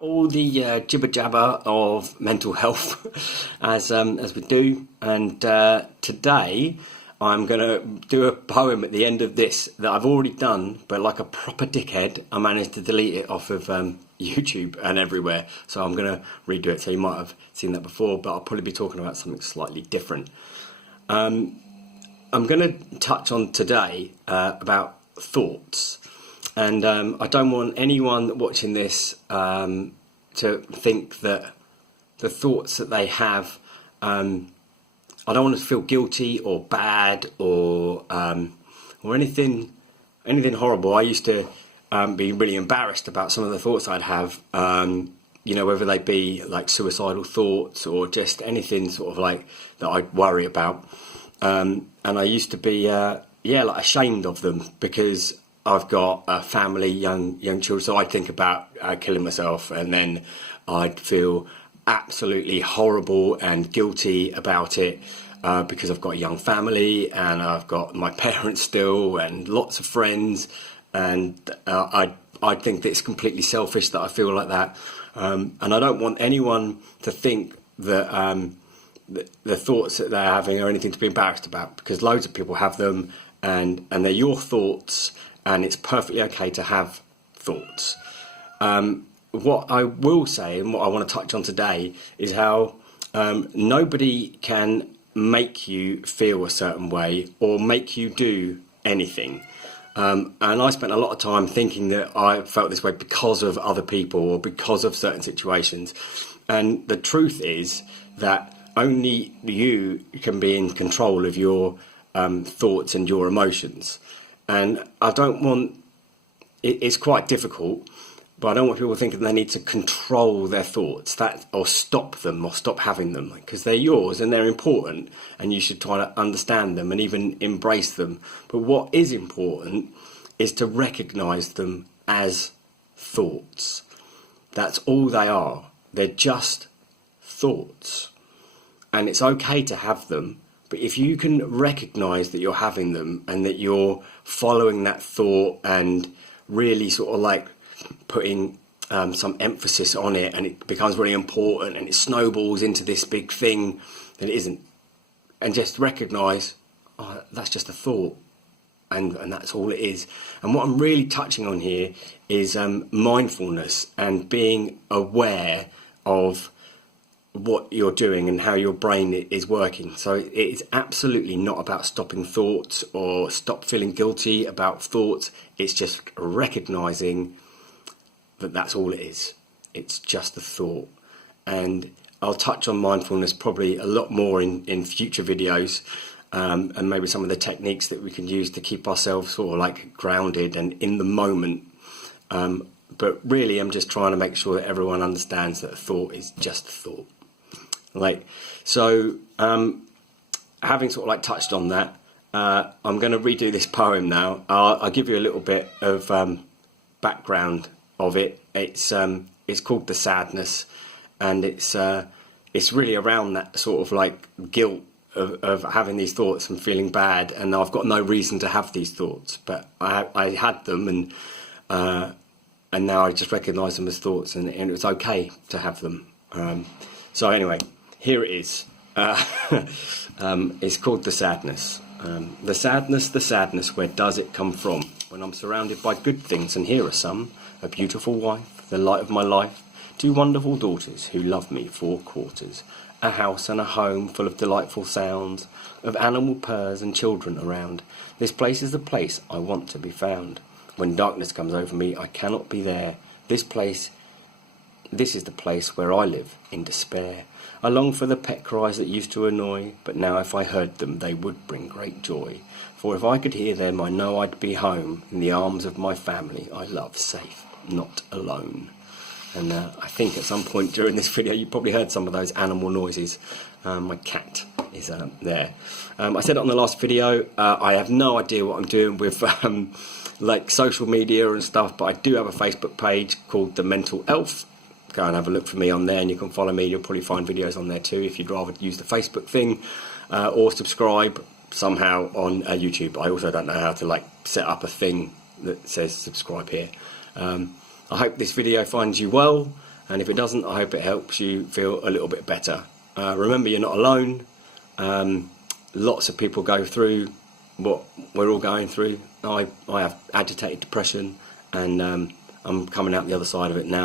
All the jibber jabber of mental health as we do, and today I'm gonna do a poem at the end of this that I've already done, but like a proper dickhead I managed to delete it off of YouTube and everywhere, so I'm gonna redo it. So you might have seen that before, but I'll probably be talking about something slightly different. I'm gonna touch on today about thoughts. And I don't want anyone watching this to think that the thoughts that they have, I don't want to feel guilty or bad or anything horrible. I used to be really embarrassed about some of the thoughts I'd have, whether they be like suicidal thoughts or just anything sort of like that I'd worry about. And I used to be, like ashamed of them because I've got a family, young children, so I'd think about killing myself, and then I'd feel absolutely horrible and guilty about it because I've got a young family and I've got my parents still and lots of friends, and I'd think that it's completely selfish that I feel like that, and I don't want anyone to think that the thoughts that they're having are anything to be embarrassed about, because loads of people have them, and they're your thoughts. And it's perfectly okay to have thoughts. What I will say, and what I want to touch on today, is how nobody can make you feel a certain way or make you do anything. And I spent a lot of time thinking that I felt this way because of other people or because of certain situations. And the truth is that only you can be in control of your thoughts and your emotions. And I don't want, it's quite difficult, but I don't want people thinking they need to control their thoughts or stop them or stop having them, because they're yours and they're important and you should try to understand them and even embrace them. But what is important is to recognise them as thoughts. That's all they are. They're just thoughts. And it's okay to have them. But if you can recognise that you're having them and that you're following that thought and really sort of like putting some emphasis on it, and it becomes really important and it snowballs into this big thing that it isn't, and just recognise, oh, that's just a thought, and that's all it is. And what I'm really touching on here is mindfulness and being aware of what you're doing and how your brain is working. So it is absolutely not about stopping thoughts or stop feeling guilty about thoughts. It's just recognizing that that's all it is. It's just a thought. And I'll touch on mindfulness probably a lot more in future videos, and maybe some of the techniques that we can use to keep ourselves sort of like grounded and in the moment. But really, I'm just trying to make sure that everyone understands that a thought is just a thought. Having sort of like touched on that, I'm going to redo this poem now. I'll give you a little bit of background of it. It's called The Sadness, and it's really around that sort of like guilt of having these thoughts and feeling bad, and I've got no reason to have these thoughts, but I had them, and now I just recognise them as thoughts, and it's okay to have them. So anyway, here it is. It's called The Sadness. The sadness, where does it come from? When I'm surrounded by good things, and here are some: a beautiful wife, the light of my life, 2 wonderful daughters who love me 4 quarters, a house and a home full of delightful sounds, of animal purrs and children around. This place is the place I want to be found. When darkness comes over me, I cannot be there. This is the place where I live in despair. I long for the pet cries that used to annoy, but now if I heard them they would bring great joy. For if I could hear them, I know I'd be home, in the arms of my family I love, safe, not alone. And I think at some point during this video you probably heard some of those animal noises. My cat is there. I said it on the last video, I have no idea what I'm doing with like social media and stuff, but I do have a Facebook page called The Mental Elf. Go and have a look for me on there, and you can follow me. You'll probably find videos on there too if you'd rather use the Facebook thing, or subscribe somehow on YouTube. I also don't know how to like set up a thing that says subscribe here. I hope this video finds you well. and if it doesn't, I hope it helps you feel a little bit better. Remember, you're not alone. Lots of people go through what we're all going through. I have agitated depression, and I'm coming out the other side of it now.